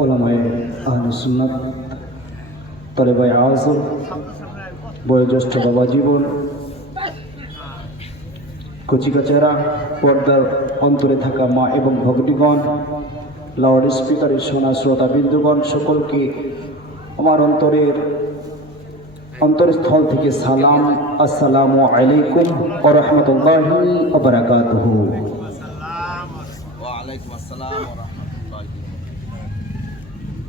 ওলামায় আহ সুন্নাত তলে ভাই আজম বয়োজ্যেষ্ঠ বাবা জীবন কচিকাচেরা, পর্দার অন্তরে থাকা মা এবং ভগ্নীগণ, লাউড স্পিকারের সোনা শ্রোতা বিন্দুগণ, সকলকে আমার অন্তরের অন্তরস্থল থেকে সালাম, আসসালাম আলাইকুম ও রহমতুল্লাহি ওবরাকাতুহু ওয়া আলাইকুম আসসালাম ওয়া রাহমাতুল্লাহি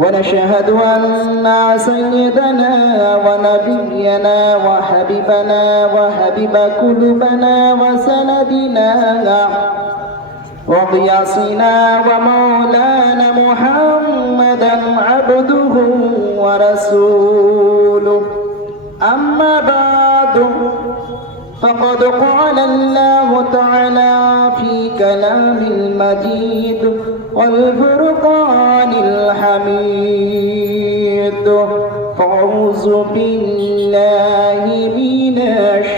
ونشهد أن سيدنا ونبينا وحبيبنا وحبيب قلوبنا وسندنا وقياسنا ومولانا محمدا عبده ورسوله. أما بعد فقد قال الله تعالى في كلام المجيد والفرقان الحميد. فأعوذ بالله من الشيطان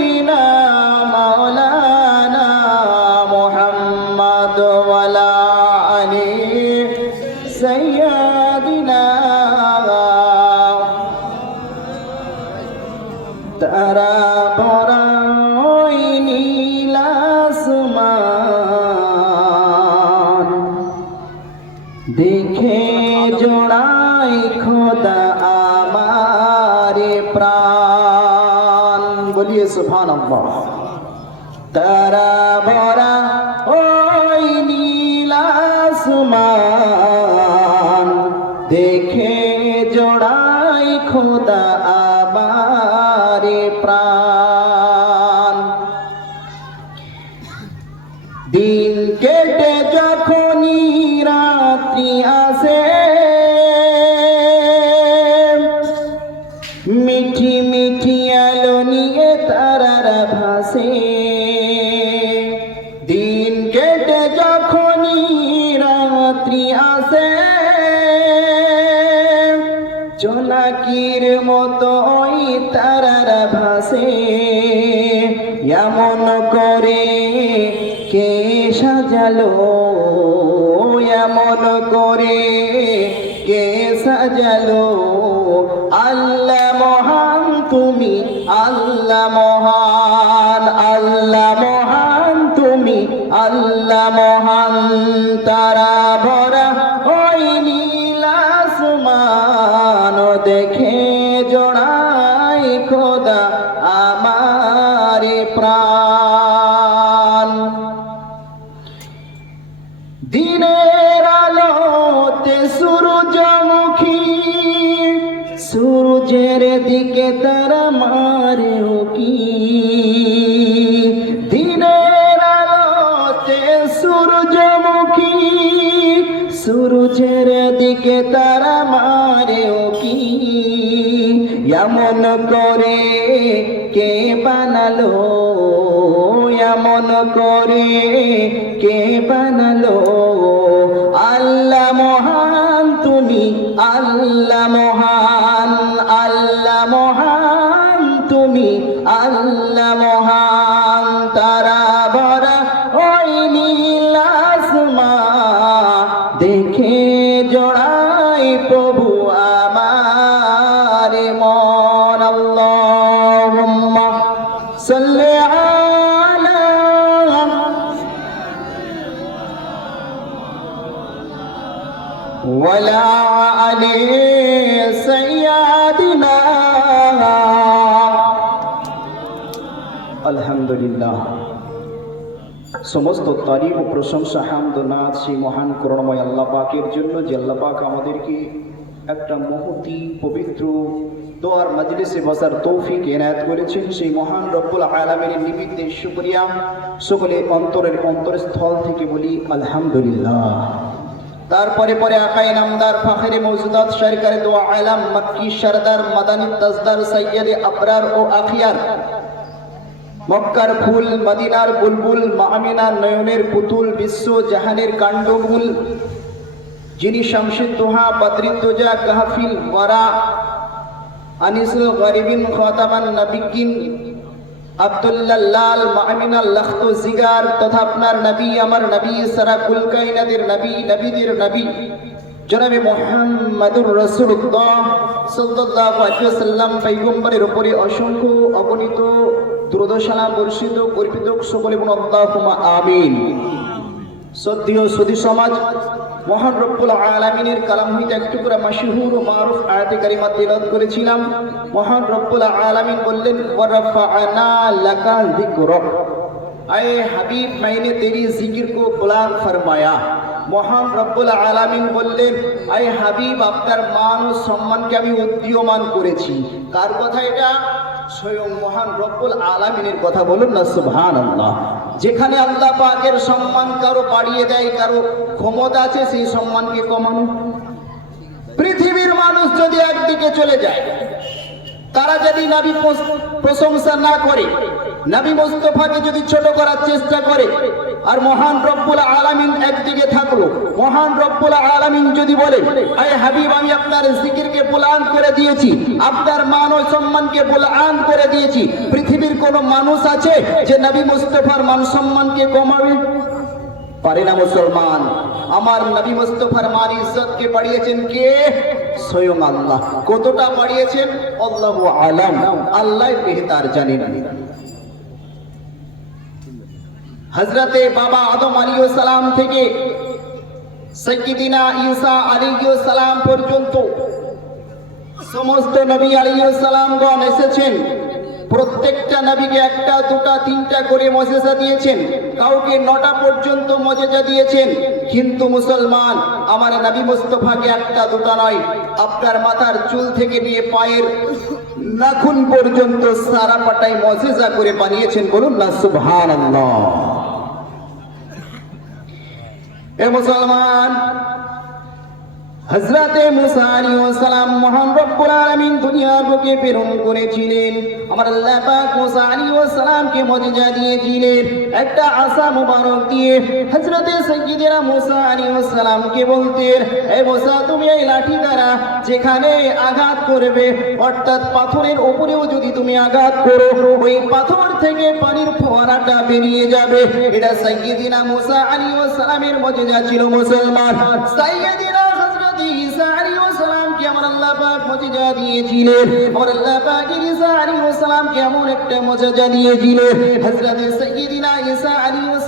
আমারে প্রাণ বলিয়ে সুফান তারা ভরা সাজালো, এমন করে কে সাজালো? আল্লাহ মহান, তুমি আল্লাহ মহান আল্লাহ মহান, তুমি আল্লাহ মহান। দিনের আলোতে সূর্যমুখী, সূর্যের দিকে তারা মারে কি দিনের আলোতে সূর্যমুখী, সূর্যের দিকে তারা মারে কি এমন করে কে বানালো এমন করে, কে বানালো? আল্লাহ মহান, তুমি আল্লাহ মহান আল্লাহ মহান, তুমি আল্লাহ মহান। তারা ভরা ওই নীল আসমা, দেখে জড়াই প্রভু আমার মন। আল্লাহুম্মা সাল্লি ولا علي سيادنا আলহামদুলিল্লাহ সমস্ত তারিফ ও প্রশংসা হামদ নাথ সেই মহান করুণময় আল্লাহ পাকের জন্য যে আল্লাহ পাক আমাদেরকে একটা মহতি পবিত্র দোয়ার মজলিসে বসার তৌফিক এনায়েত করেছেন সেই মহান রব্বুল আলমের নিমিত্তে শুক্রিয়া সকলে অন্তরের অন্তরস্থল থেকে বলি আলহামদুলিল্লাহ তারপরে পরে আকাই নামদার ফাখরে মৌজুদাত সরকারে দোয়া আলাম মক্কি সরদার মাদানী তাজদার সৈয়দে আবরার ও আখিয়ার। মক্কার ফুল, মদিনার বুলবুল মামিনার নয়নের পুতুল, বিশ্ব জাহানের কাণ্ডমূল যিনি শামসিদ দোহা বদরিদ্দোজা কাহফিল ওয়ারা, আনিসুল গরিবিন খতামান নবিকিন আব্দুল্লাহ লাল জিগার তথা আপনার নবী, আমার নবী, সারা কুল কায়নাতের নবী, নবীদের নবী, জনাবে মোহাম্মদুর রসুল্লাহ সাল্লাল্লাহু আলাইহি উপরে অসংখ্য অগণিত দ্রুতশালা বর্ষিত কর্পিত সকলে আমিন। শ্রদ্ধীয় সুদী সমাজ, মহান রব্বুল আলমিনের কালাম হইতে এক টুকরা মাসিহুর ও মারুফ আয়াতে কারিমা তেলত করেছিলাম। মহান রব্বুল আলমিন বললেন আয়ে হাবিব, মাইনে তেরি জিকির কো বুলান ফরমায়া। মহান রব্বুল আলামিন বললেন, আয়ে হাবিব, আপনার মান ও সম্মানকে আমি উদ্দীয়মান করেছি। কার কথা এটা? স্বয়ং মহান রব্বুল আলামিনের কথা বলুন না, সুবহানাল্লাহ। যেখানে আল্লাহ পাকের সম্মান কারও বাড়িয়ে দেয়, কারও ক্ষমতা আছে, সেই সম্মানকে কমানো? পৃথিবীর মানুষ যদি একদিকে চলে যায়, তারা যদি নাবি প্রশংসা না করে, নাবি মোস্তফাকে যদি ছোট করার চেষ্টা করে আর মহান রব্বুল আলামিন একদিকে থাকল। মহান রব্বুল আলামিন যদি বলে, আয় হাবিব, আমি আপনার জিকিরকে বুলান করে দিয়েছি, আপনার মান ও সম্মানকে বুলান করে দিয়েছি। পৃথিবীর কোন মানুষ আছে যে নবী মুস্তফার মান সম্মানকে কমাবে? পারে না মুসলমান। আমার নবী মুস্তফার মান ইজ্জতকে বাড়িয়েছেন কে? স্বয়ং আল্লাহ। কতটা বাড়িয়েছেন? আল্লাহ আলাম। আল্লাহ বেহতার জানেন। হজরতে বাবা আদম আলী সালাম থেকে সৈয়দিনা ঈসা আলী সালাম পর্যন্ত সমস্ত নবী আলী সালামগণ এসেছেন। প্রত্যেকটা নবীকে একটা, দুটা, তিনটা করে মজেজা দিয়েছেন। কাউকে নটা পর্যন্ত মজেজা দিয়েছেন। কিন্তু মুসলমান, আমার নবী মুস্তফাকে একটা, দুটা নয়, আপনার মাথার চুল থেকে নিয়ে পায়ের নাখুন পর্যন্ত সারা পাটাই মজেজা করে বানিয়েছেন। বলুন না, সুবহানাল্লাহ। এ মুসলমান হজরতে মুসা আলাইহিস সালাম মহান রব্বুল আলামিন দুনিয়ার বুকে প্রেরণ করেছিলেন। আমার আল্লাহ পাক মুসা আলাইহিস সালামকে মুজিজা দিয়েছিলেন। একটা আসা মুবারক দিয়ে হযরতে সাইয়্যিদিনা মুসা আলাইহিস সালামকে বলতেন হে মুসা, তুমি এই লাঠি দ্বারা যেখানে আঘাত করবে অর্থাৎ পাথরের ওপরেও যদি তুমি আঘাত করো, ওই পাথর থেকে পানির ফোয়ারাটা বেরিয়ে যাবে। এটা সাইয়েদিনা মুসা আলাইহিস সালামের যা ছিল মুসলমান। সাইয়্যিদিনা দিয়েছিলেন। আমার আল্লাহ সালামকে এমন একটা মুজিজা দিয়েছিলেন হযরত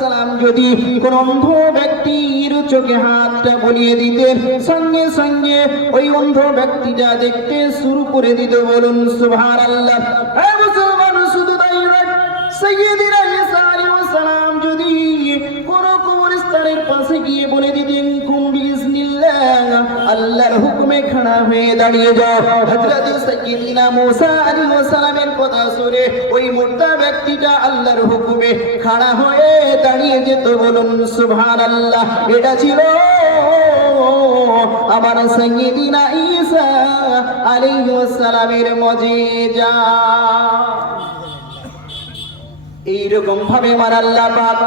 সালাম যদি কোন অন্ধ ব্যক্তির চোখে হাতটা বলিয়ে দিতেন, সঙ্গে সঙ্গে ওই অন্ধ ব্যক্তিটা দেখতে শুরু করে দিত। বলুন, সুবহানাল্লাহ। হে মুসলমান, শুধু তাই নয়, সাইয়্যিদিনা সালাম যদি কোন কবরস্থানের পাশে গিয়ে বলে দিতেন, কুম বিসমিল্লাহ আল্লাহর হুকুমে খাড়া হয়ে দাঁড়িয়ে যাও হযরত সাইয়্যিদিনা মুসা আলাইহিস সালামের কথা শুনে ওই মোটা ব্যক্তিটা আল্লাহর হুকুমে খাড়া হয়ে দাঁড়িয়ে যেত বলুন, সুবহানাল্লাহ, এটা ছিল আমার সাইয়্যিদিনা ঈসা আলাইহিস সালামের মুজিজা। এইরকম ভাবে আমার আল্লাহ পাক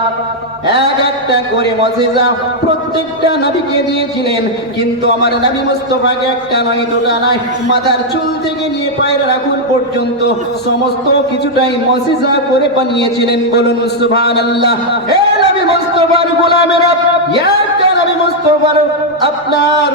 এক একটা করে মজেজা প্রত্যেকটা নবীকে দিয়েছিলেন, কিন্তু আমার নবী মুস্তফাকে একটা নয়, দুটা নয়, মাথার চুল থেকে নিয়ে পায়ের রাখুন পর্যন্ত সমস্ত কিছুটাই মজেজা করে বানিয়েছিলেন। বলুন, সুবহানাল্লাহ। হে নবী মুস্তফার গোলামেরা নবী মুস্তফার, আপনার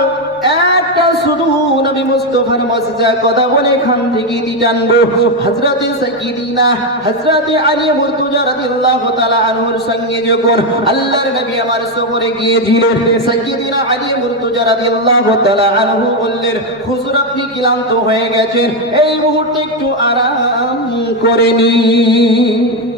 একটা শুধু নবী মুস্তফার মজেজা কথা বলে এখান থেকে ইতি টানবো। হযরতে সাইয়্যিদিনা হযরতে আলী মুর্তজা রাদিয়াল্লাহু তাআলা আনহুর সঙ্গে যখন আল্লাহর নবী আমার সফরে গিয়েছিলেন সাইয়্যিদিনা আলী মুর্তজা রাদিয়াল্লাহু তাআলা আনহু বললেন, হুজুর, আপনি ক্লান্ত হয়ে গেছেন। এই মুহূর্তে একটু আরাম করে নিন।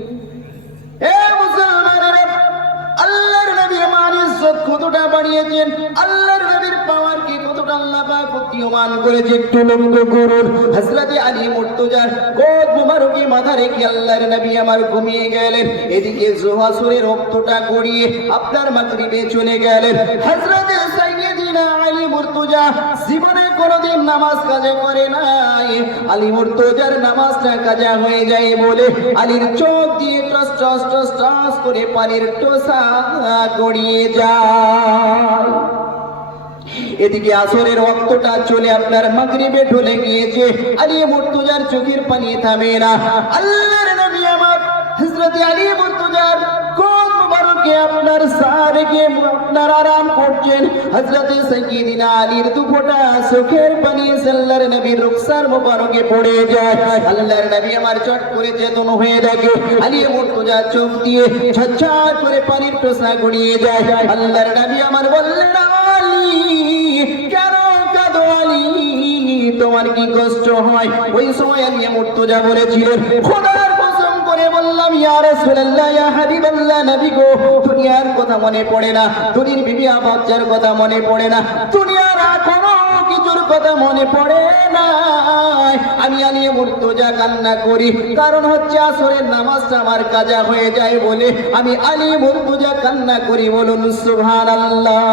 ইজ্জত কতটা বাড়িয়েছেন? আল্লাহর নবীর পাওয়ার কি কতটা আল্লাহ পাক উদীয়মান করেছে একটু লক্ষ্য করুন। হযরতে আলী মুর্তজার কোদ মুবারকি মাথা রেখে আল্লাহর নবী আমার ঘুমিয়ে গেলেন। এদিকে জোহাসুরের রক্তটা গড়িয়ে আপনার মাগরিবে চলে গেলেন। হযরতে সাইয়েদিনা আলী মুর্তজা জীবনে কোনোদিন নামাজ কাজে করে নাই। আলী মুর্তজার নামাজটা কাজা হয়ে যায় বলে আলীর চোখ দিয়ে টস টস টস টস করে পানির টোসা গড়িয়ে যায়। এদিকে আসরের রক্তটা চলে আপনার মাগরিবে ঢলে গিয়েছে। আলী মুর্তজার চোখের পানি থামে না। আল্লাহর নবী আমার হযরত আলী মুবারকে আপনার সারেকে আপনার আরাম করছেন। হযরতে সাইয়্যিদিনা আলীর দুফোঁটা চোখের পানি আল্লাহর নবীর রুকসার মুবারকে পড়ে যায়। আল্লাহর নবী আমার চট করে চেতন হয়ে দেখে। আলী মুর্তজা চোখ দিয়ে ঝরঝর করে পানির টোসা গড়িয়ে যায়। আল্লাহর নবী আমার বললেন, আলী, কেন কাঁদো আলী? তোমার কি কষ্ট হয়? ওই সময় আলী মুর্তজা বলেছিলেন কসম করে বললাম, ইয়া রাসূলুল্লাহ, ইয়া হাবিবাল্লাহ, নবী গো, দুনিয়ার কথা মনে পড়ে না, দুনির বিবি বাচ্চার কথা মনে পড়ে না, দুনিয়ার কোনো কিছুর কথা মনে পড়ে না আমি আলিয়ে মুর্তজা কান্না করি, কারণ হচ্ছে আসরের নামাজটা আমার কাজা হয়ে যায় বলে আমি আলী মুর্তজা কান্না করি বলুন, সুবহানাল্লাহ।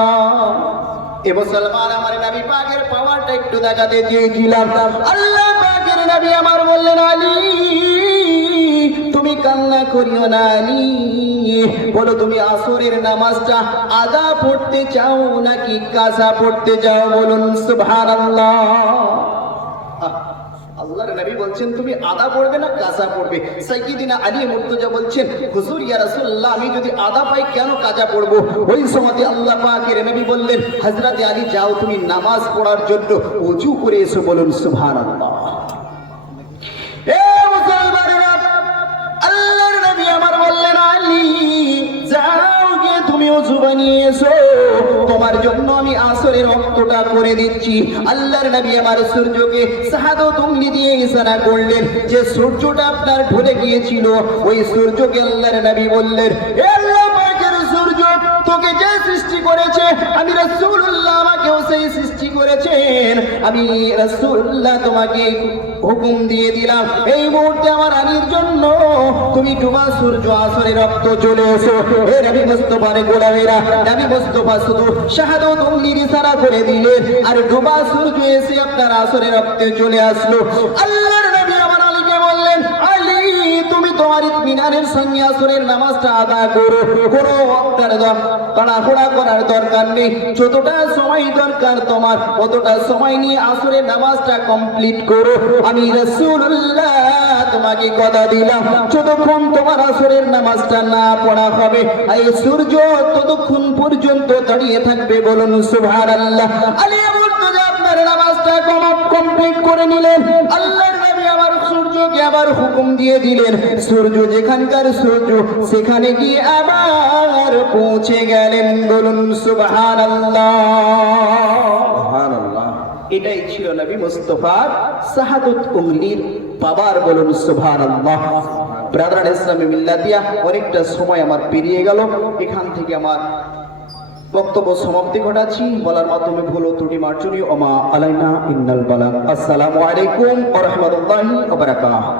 এ মুসলমান আমার নবী পাকের পাওয়ারটা একটু দেখাতে চেয়েছিলাম। আল্লাহ পাকের নবী আমার বললেন, আলী কান্না করিও না বলো তুমি আসরের নামাজটা আদা পড়তে চাও নাকি কাজা পড়তে চাও বলুন আল্লাহর নবী বলছেন, তুমি আদা পড়বে না কাজা পড়বে? সাইকিদিনা আলী মুর্তজা বলছেন, হুজুর, ইয়া রাসূলুল্লাহ, আমি যদি আদা পাই কেন কাজা পড়ব? ওই সময়তে আল্লাহ পাকের নবী বললেন, হযরতে আলী, যাও তুমি নামাজ পড়ার জন্য ওযু করে এসো। বলুন, সুবহানাল্লাহ। তুমি ওযু বানিয়েছো তোমার জন্য আমি আসরের রক্তটা করে দিচ্ছি। আল্লাহর নবী আমার সূর্যকে সাহাদো তুমি দিয়ে ইশারা করলেন। যে সূর্যটা আপনার ঢলে গিয়েছিল, ওই সূর্যকে আল্লাহর নবী বললেন তোকে যে সৃষ্টি করেছে, আমি রাসূলুল্লাহ আমাকেও সেই সৃষ্টি করেছেন। আমি রাসূলুল্লাহ তোমাকে হুকুম দিয়ে দিলাম। এই মুহূর্তে আমার আলীর জন্য তুমি ডুবা সূর্য আসরে রক্ত চলে এসো। হে নবী মুস্তফারে গোলামেরা, নবী মুস্তফা শুধু শাহাদত উংলির ইশারা করে দিলেন, আর ডুবা সূর্য এসে আপনার আসরে রক্তে চলে আসলো। আল্লাহর নবী আমার আলীকে বললেন, আলী, তুমি তোমার ইতমিনানের সঙ্গে আসরের নামাজটা আদা করো কোনো আপনার তাড়াহুড়া করার দরকার নেই। যতটা সময় দরকার তোমার, অতটা সময় নিয়ে আসরের নামাজটা কমপ্লিট করো। আমি রাসূলুল্লাহ তোমাকে কথা দিলাম, যতক্ষণ তোমার আসরের নামাজটা না পড়া হবে, এই সূর্য ততক্ষণ পর্যন্ত দাঁড়িয়ে থাকবে বলুন সুবহানাল্লাহ। আলী মুর্তজা আপনার নামাজটা কমপ্লিট করে নিলেন। আমার সূর্যকে আবার হুকুম দিয়ে দিলেন সূর্য যেখানকার সূর্য সেখানে গিয়ে আবার পৌঁছে গেলেন। বলুন সুবহানাল্লাহ। এটাই ছিল নবী মুস্তফার শাহাদত উংলির বাবার বলুন সুবহানাল্লাহ। ব্রাদার ইসলামী মিল্লাতিয়া অনেকটা সময় আমার পেরিয়ে গেল। এখান থেকে আমার বক্তব্য সমাপ্তি ঘটাচ্ছি। বলার মাধ্যমে ভুল ত্রুটি মার্জুরি ওমা আলাইনা ইন্নাল বালা। আসসালামু আলাইকুম ওয়া রাহমাতুল্লাহি ওয়া বারাকাতুহু।